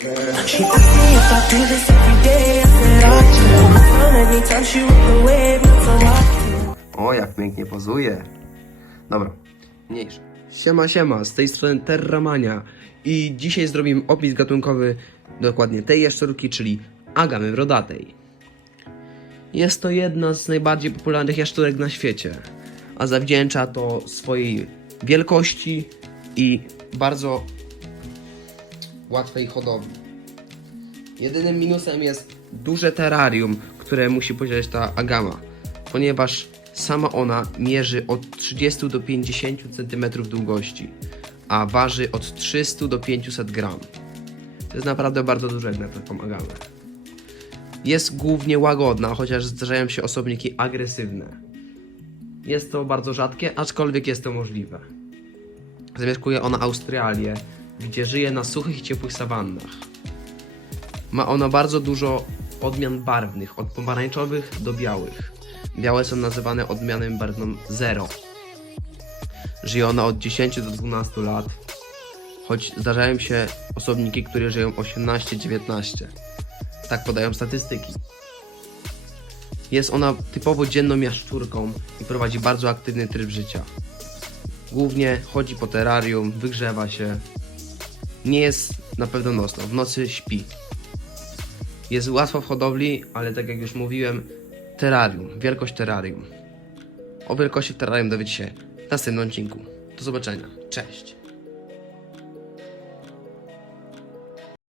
She asked me if I do this every day. I said I do. So many times she walked away, but so often. O, jak pięknie pozuje. Dobra, mniejsze. Siema, siema, z tej strony Terramania i dzisiaj zrobimy opis gatunkowy dokładnie tej jaszczurki, czyli agamy brodatej. Jest to jedna z najbardziej popularnych jaszczurek na świecie, a zawdzięcza to swojej wielkości i bardzo łatwej hodowli. Jedynym minusem jest duże terrarium, które musi posiadać ta agama, ponieważ sama ona mierzy od 30 do 50 cm długości, a waży od 300 do 500 gram. To jest naprawdę bardzo duże na taką agamę. Jest głównie łagodna, chociaż zdarzają się osobniki agresywne. Jest to bardzo rzadkie, aczkolwiek jest to możliwe. Zamieszkuje ona Australię, gdzie żyje na suchych i ciepłych sawannach. Ma ona bardzo dużo odmian barwnych, od pomarańczowych do białych. Białe są nazywane odmianem barwną 0. Żyje ona od 10 do 12 lat, choć zdarzają się osobniki, które żyją 18-19. Tak podają statystyki. Jest ona typowo dzienną jaszczurką i prowadzi bardzo aktywny tryb życia. Głównie chodzi po terrarium, wygrzewa się. Nie jest na pewno nocną, w nocy śpi. Jest łatwo w hodowli, ale tak jak już mówiłem, terrarium, wielkość terrarium. O wielkości terrarium dowiecie się w następnym odcinku. Do zobaczenia. Cześć.